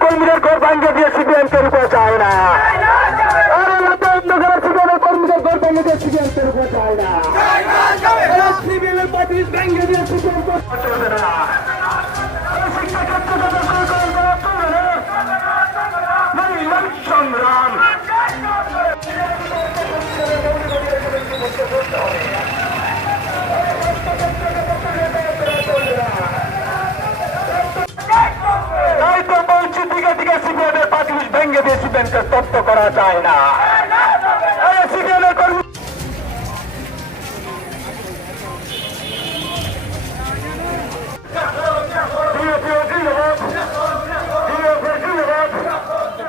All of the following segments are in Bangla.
কর্মীদের ঘর ভাঙ্গে দিয়ে সিবিএম কে রূপে চায় না। কর্মীদের ঘর ভাঙ্গে দিয়ে সিবিএম কে রূপে চায় না। সিবিএম পার্টি ভাঙ্গে দিয়ে সিবিএম চলবে না। সংগ্রাম সিবিএমের পার্টি ভেঙে দিয়ে সিবিএমকে স্তব্ধ করা যায় না। সিবিএমের কর্মী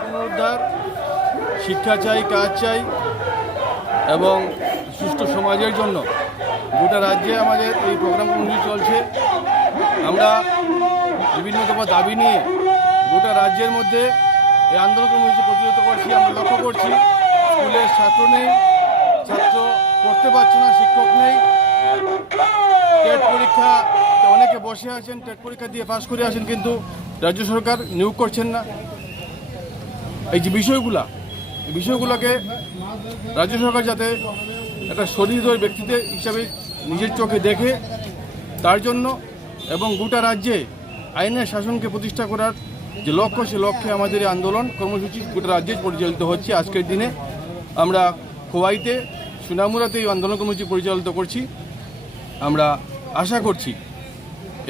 পুনরুদ্ধার, শিক্ষা চাই, কাজ চাই এবং সুষ্ঠু সমাজের জন্য গোটা রাজ্যে আমাদের এই প্রোগ্রাম কর্মসূচি চলছে। আমরা বিভিন্ন দফা দাবি নিয়ে গোটা রাজ্যের মধ্যে এই আন্দোলন কর্মসূচি প্রতিহত করছি। আমরা লক্ষ্য করছি স্কুলের ছাত্র নেই, ছাত্র পড়তে পারছে না, শিক্ষক নেই। টেট পরীক্ষা অনেকে বসে আছেন, টেট পরীক্ষা দিয়ে পাশ করে আসেন, কিন্তু রাজ্য সরকার নিয়োগ করছেন না। এই যে বিষয়গুলোকে রাজ্য সরকার যাতে একটা সহৃদয় ব্যক্তিত্ব হিসাবে নিজের চোখে দেখে, তার জন্য এবং গোটা রাজ্যে আইনের শাসনকে প্রতিষ্ঠা করার যে লক্ষ্য, সে লক্ষ্যে আমাদের এই আন্দোলন কর্মসূচি গোটা রাজ্যে পরিচালিত হচ্ছে। আজকের দিনে আমরা খোয়াইতে, সোনামুড়াতে এই আন্দোলন কর্মসূচি পরিচালিত করছি। আমরা আশা করছি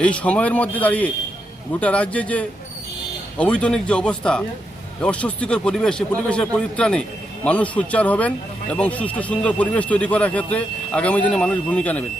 এই সময়ের মধ্যে দাঁড়িয়ে গোটা রাজ্যে যে অবৈতনিক যে অবস্থা, অস্বস্তিকর পরিবেশ, সেই পরিবেশের পরিত্রাণে মানুষ সোচ্চার হবেন এবং সুষ্ঠু সুন্দর পরিবেশ তৈরি করার ক্ষেত্রে আগামী দিনে মানুষ ভূমিকা নেবেন।